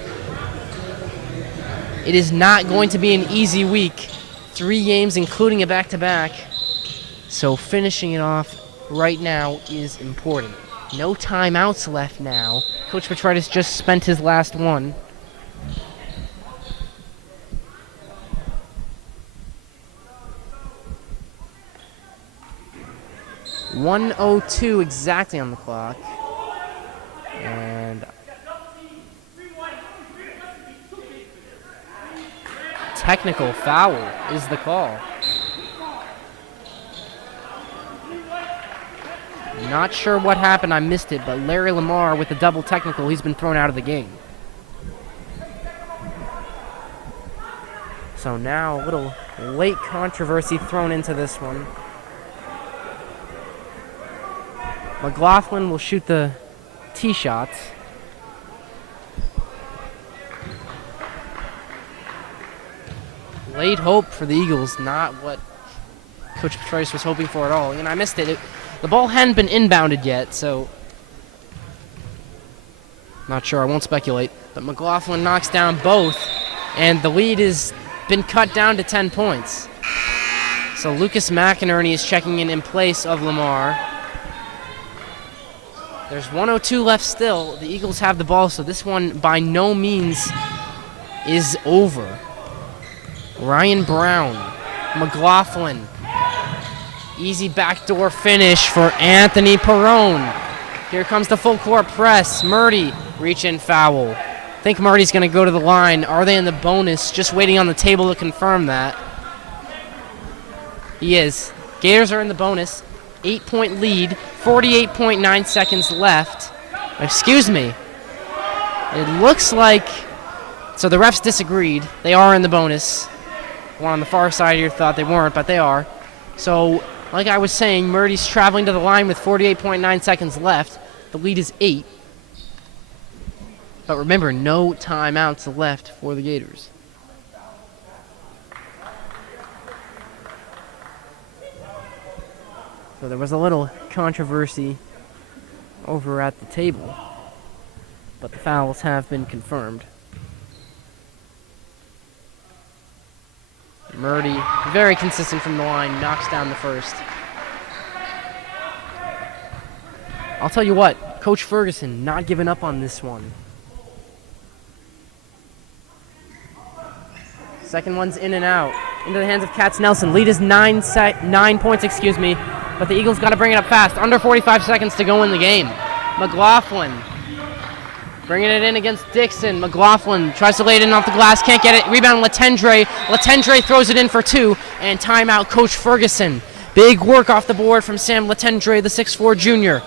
It is not going to be an easy week. 3 games, including a back-to-back. So finishing it off right now is important. No timeouts left now. Coach Petrides just spent his last one. .102 exactly on the clock. And technical foul is the call. Not sure what happened, I missed it, but Larry Lamar with a double technical, he's been thrown out of the game. So now a little late controversy thrown into this one. McLaughlin will shoot the tee shots. Late hope for the Eagles, not what Coach Petrides was hoping for at all. I missed it. The ball hadn't been inbounded yet, so not sure. I won't speculate. But McLaughlin knocks down both, and the lead has been cut down to 10 points. So Lucas McInerney is checking in place of Lamar. There's 1:02 left still. The Eagles have the ball, so this one by no means is over. Ryan Brown, McLaughlin. Easy backdoor finish for Anthony Perone. Here comes the full court press. Murdy, reach-in foul. I think Murdy's going to go to the line. Are they in the bonus? Just waiting on the table to confirm that. He is. Gators are in the bonus. 8-point lead, 48.9 seconds left. Excuse me. It looks like... So the refs disagreed. They are in the bonus. One on the far side here thought they weren't, but they are. So, like I was saying, Murdy's traveling to the line with 48.9 seconds left. The lead is 8. But remember, no timeouts left for the Gators. So there was a little controversy over at the table, but the fouls have been confirmed. Murdy, very consistent from the line, knocks down the first. I'll tell you what, Coach Ferguson not giving up on this one. Second one's in and out. Into the hands of Katz Nelson. Lead is 9 points, but the Eagles got to bring it up fast. Under 45 seconds to go in the game. McLaughlin bringing it in against Dixon. McLaughlin tries to lay it in off the glass, can't get it. Rebound Letendre. Letendre throws it in for 2, and timeout Coach Ferguson. Big work off the board from Sam Letendre, the 6'4 junior.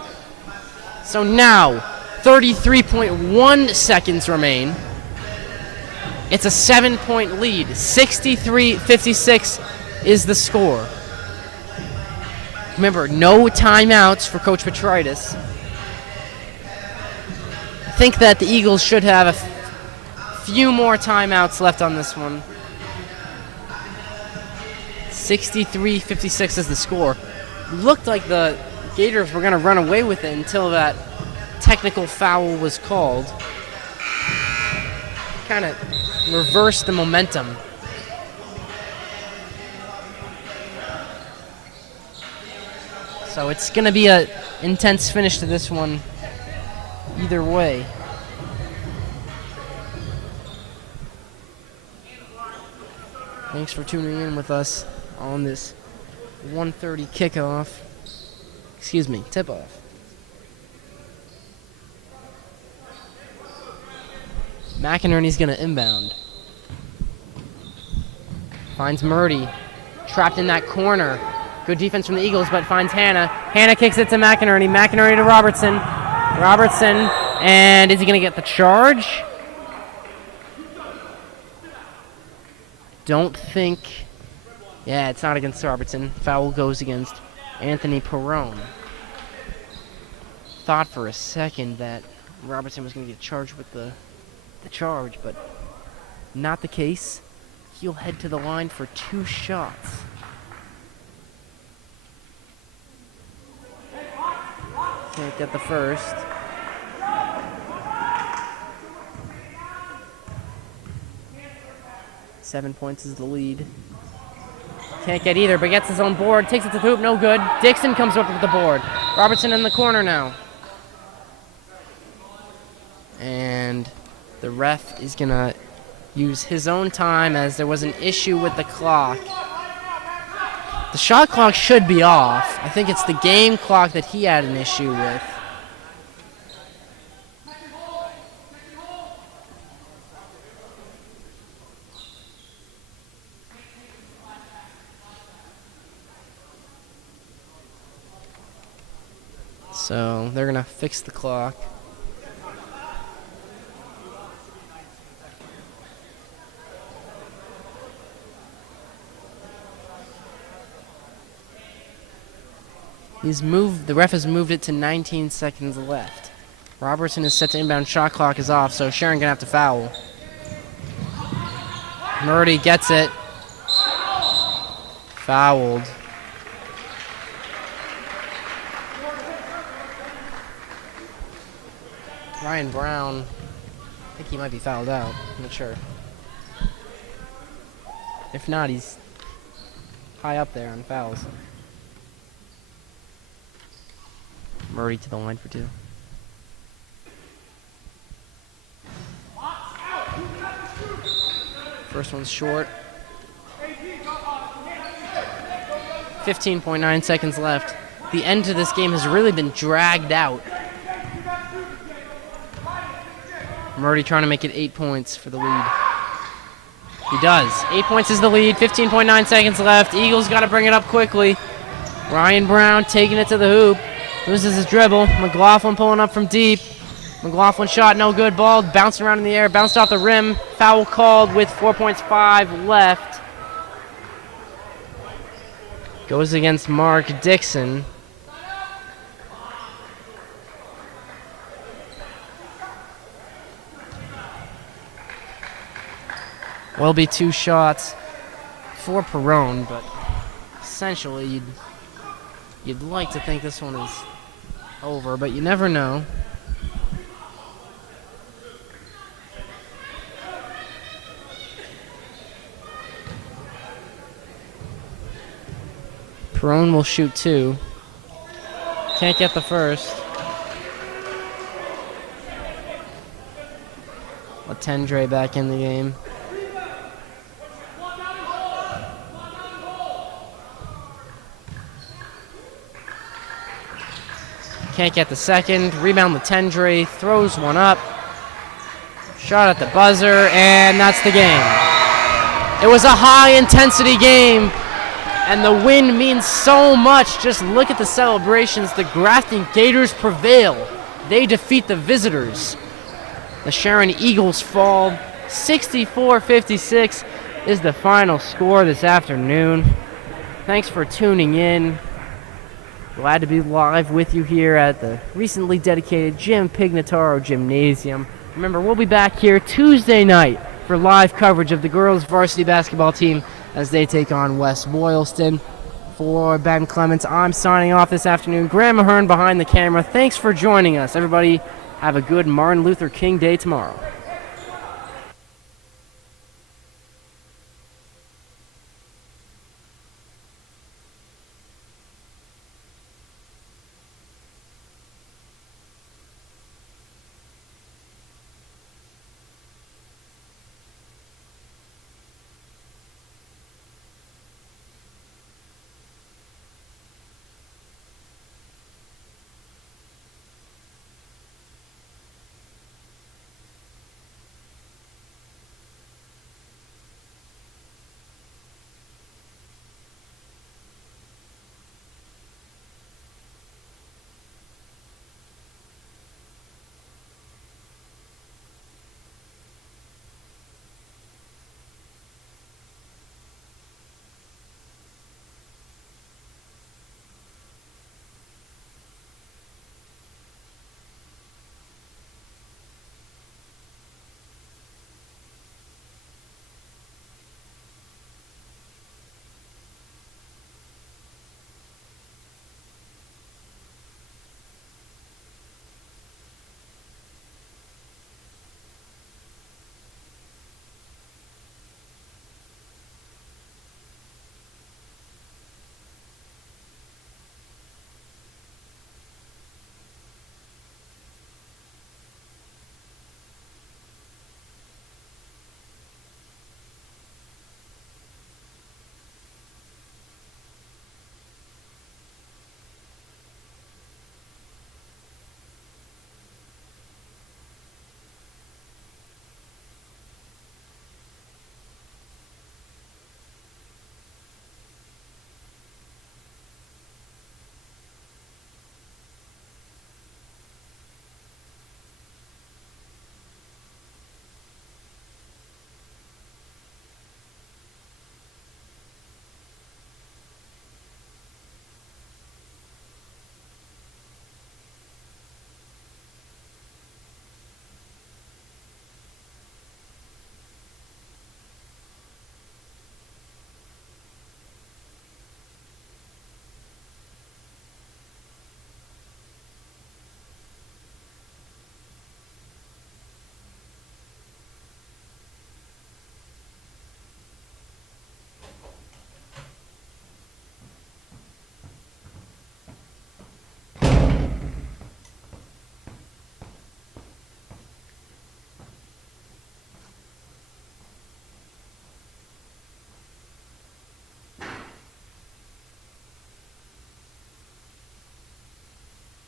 So now, 33.1 seconds remain. It's a 7-point lead. 63-56 is the score. Remember, no timeouts for Coach Petritis. I think that the Eagles should have a few more timeouts left on this one. 63-56 is the score. Looked like the Gators were going to run away with it until that technical foul was called. Kind of reversed the momentum. So it's going to be an intense finish to this one either way. Thanks for tuning in with us on this 1:30 kickoff. Excuse me, tip-off. McInerney's going to inbound. Finds Murdy. Trapped in that corner. Good defense from the Eagles, but finds Hannah. Hannah kicks it to McInerney. McInerney to Robertson. Robertson, and is he going to get the charge? Don't think. Yeah, it's not against Robertson. Foul goes against Anthony Perrone. Thought for a second that Robertson was going to get charged with the charge, but not the case. He'll head to the line for 2 shots. Can't get the first. Seven points is the lead. Can't get either, but gets his own board. Takes it to the hoop, no good. Dixon comes up with the board. Robertson in the corner now. And the ref is going to use his own time as there was an issue with the clock. The shot clock should be off. I think it's the game clock that he had an issue with. So they're going to fix the clock. The ref has moved it to 19 seconds left. Robertson is set to inbound. Shot clock is off, so Sharon gonna have to foul. Murdy gets it. Fouled. Ryan Brown, I think he might be fouled out. I'm not sure. If not, he's high up there on fouls. Murray to the line for 2. First one's short. 15.9 seconds left. The end to this game has really been dragged out. Murray trying to make it 8 points for the lead. He does. 8 points is the lead. 15.9 seconds left. Eagles got to bring it up quickly. Ryan Brown taking it to the hoop. Loses his dribble. McLaughlin pulling up from deep. McLaughlin shot, no good. Ball bouncing around in the air. Bounced off the rim. Foul called with 4.5 left. Goes against Mark Dixon. Will be 2 shots for Perrone, but essentially you'd like to think this one is over, but you never know. Perrone will shoot 2. Can't get the first. Latendre back in the game. Can't get the second. Rebound Latendre, throws one up. Shot at the buzzer, and that's the game. It was a high-intensity game, and the win means so much. Just look at the celebrations. The Grafton Gators prevail. They defeat the visitors. The Sharon Eagles fall. 64-56 is the final score this afternoon. Thanks for tuning in. Glad to be live with you here at the recently dedicated Jim Pignataro Gymnasium. Remember, we'll be back here Tuesday night for live coverage of the girls varsity basketball team as they take on West Boylston. For Ben Clements, I'm signing off this afternoon. Graeme Ahern behind the camera. Thanks for joining us. Everybody, have a good Martin Luther King Day tomorrow.